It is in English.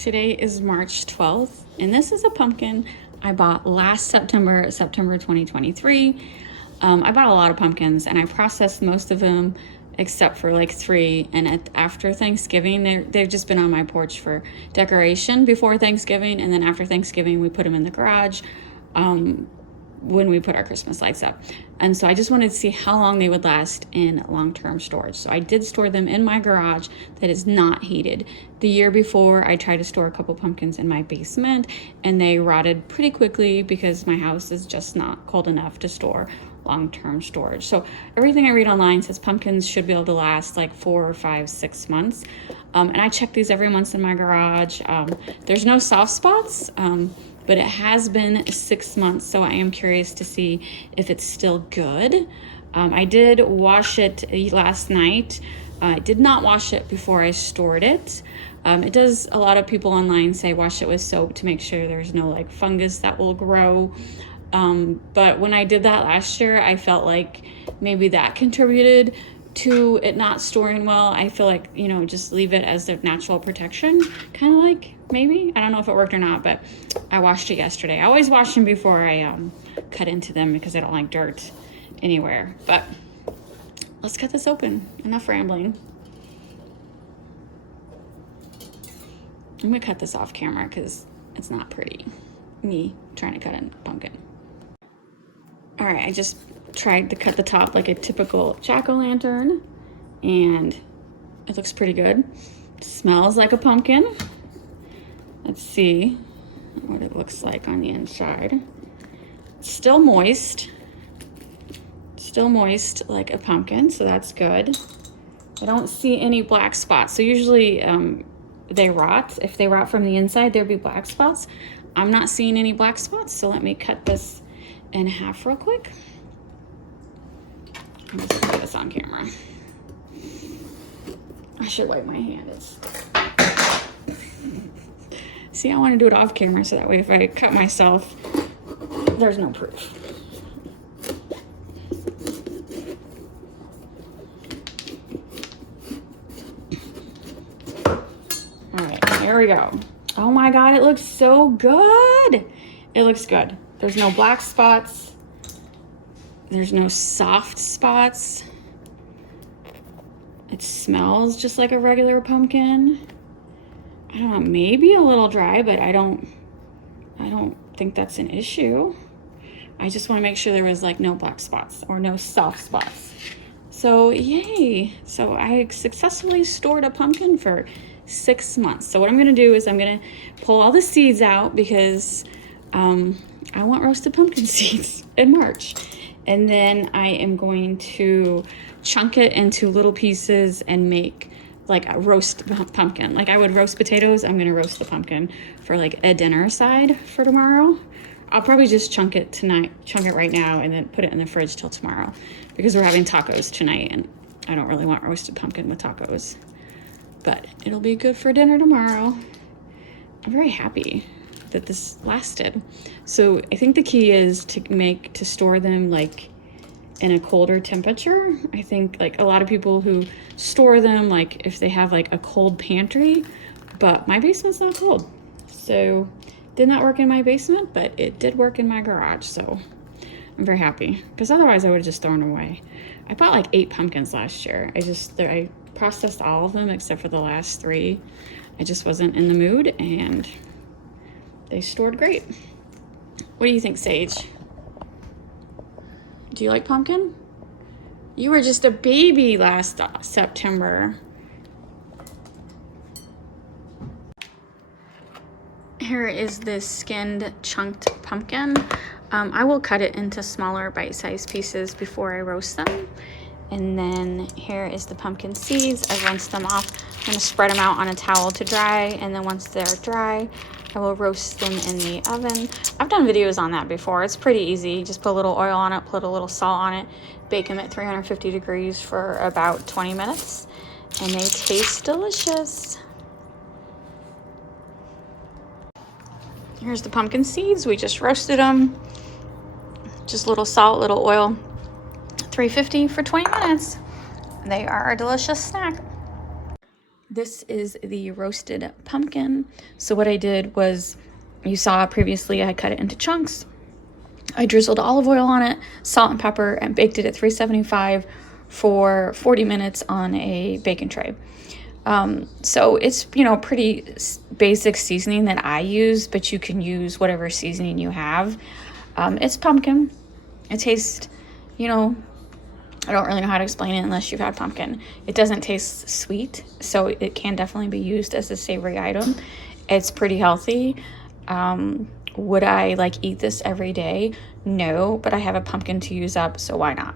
Today is March 12th, and this is a pumpkin I bought last September 2023. I bought a lot of pumpkins, and I processed most of them except for like 3. And after Thanksgiving, they've just been on my porch for decoration before Thanksgiving, and then after Thanksgiving, we put them in the garage when we put our Christmas lights up. And so I just wanted to see how long they would last in long-term storage. So I did store them in my garage that is not heated. The year before, I tried to store a couple pumpkins in my basement, and they rotted pretty quickly because my house is just not cold enough to store long-term storage. So everything I read online says pumpkins should be able to last like 4 or 5, 6 months. And I check these every month in my garage. There's no soft spots, but it has been 6 months, so I am curious to see if it's still good. I did wash it last night. I did not wash it before I stored it. It does, a lot of people online say wash it with soap to make sure there's no like fungus that will grow. But when I did that last year, I felt like maybe that contributed to it not storing well. I feel like, you know, just leave it as a natural protection, kind of like, maybe. I don't know if it worked or not, but I washed it yesterday. I always wash them before I cut into them because I don't like dirt anywhere. But let's cut this open. Enough rambling. I'm gonna cut this off camera because it's not pretty, me trying to cut a pumpkin. All right, I just tried to cut the top like a typical jack-o'-lantern, and it looks pretty good. It smells like a pumpkin. Let's see what it looks like on the inside. It's still moist like a pumpkin, so that's good. I don't see any black spots. So usually they rot. If they rot from the inside, there'd be black spots. I'm not seeing any black spots, so let me cut this in half real quick. Let's put this on camera. I should wipe my hands. See, I want to do it off camera so that way if I cut myself, there's no proof. All right, here we go. Oh my God, it looks so good. It looks good. There's no black spots. There's no soft spots. It smells just like a regular pumpkin. I don't know, maybe a little dry, but I don't think that's an issue. I just want to make sure there was like no black spots or no soft spots. So yay. So I successfully stored a pumpkin for 6 months. So what I'm going to do is I'm going to pull all the seeds out because I want roasted pumpkin seeds in March. And then I am going to chunk it into little pieces and make like a roast pumpkin. Like I would roast potatoes, I'm gonna roast the pumpkin for like a dinner side for tomorrow. I'll probably just chunk it right now and then put it in the fridge till tomorrow because we're having tacos tonight and I don't really want roasted pumpkin with tacos. But it'll be good for dinner tomorrow. I'm very happy that this lasted. So I think the key is to store them like in a colder temperature. I think like a lot of people who store them like if they have like a cold pantry, but my basement's not cold. So did not work in my basement, but it did work in my garage. So I'm very happy because otherwise I would have just thrown them away. I bought like 8 pumpkins last year. I processed all of them except for the last 3. I just wasn't in the mood and they stored great. What do you think, Sage? Do you like pumpkin? You were just a baby last September. Here is this skinned, chunked pumpkin. I will cut it into smaller bite-sized pieces before I roast them. And then here is the pumpkin seeds. I rinsed them off. I'm gonna spread them out on a towel to dry, and then once they're dry, I will roast them in the oven. I've done videos on that before. It's pretty easy. Just put a little oil on it, put a little salt on it, bake them at 350 degrees for about 20 minutes, and they taste delicious. Here's the pumpkin seeds. We just roasted them. Just a little salt, little oil. 350 for 20 minutes. They are a delicious snack. This is the roasted pumpkin. So what I did was, you saw previously I cut it into chunks. I drizzled olive oil on it, salt and pepper, and baked it at 375 for 40 minutes on a baking tray. So it's, pretty basic seasoning that I use, but you can use whatever seasoning you have. It's pumpkin. It tastes, I don't really know how to explain it unless you've had pumpkin. It doesn't taste sweet, so it can definitely be used as a savory item. It's pretty healthy. Would I eat this every day? No, but I have a pumpkin to use up, so why not?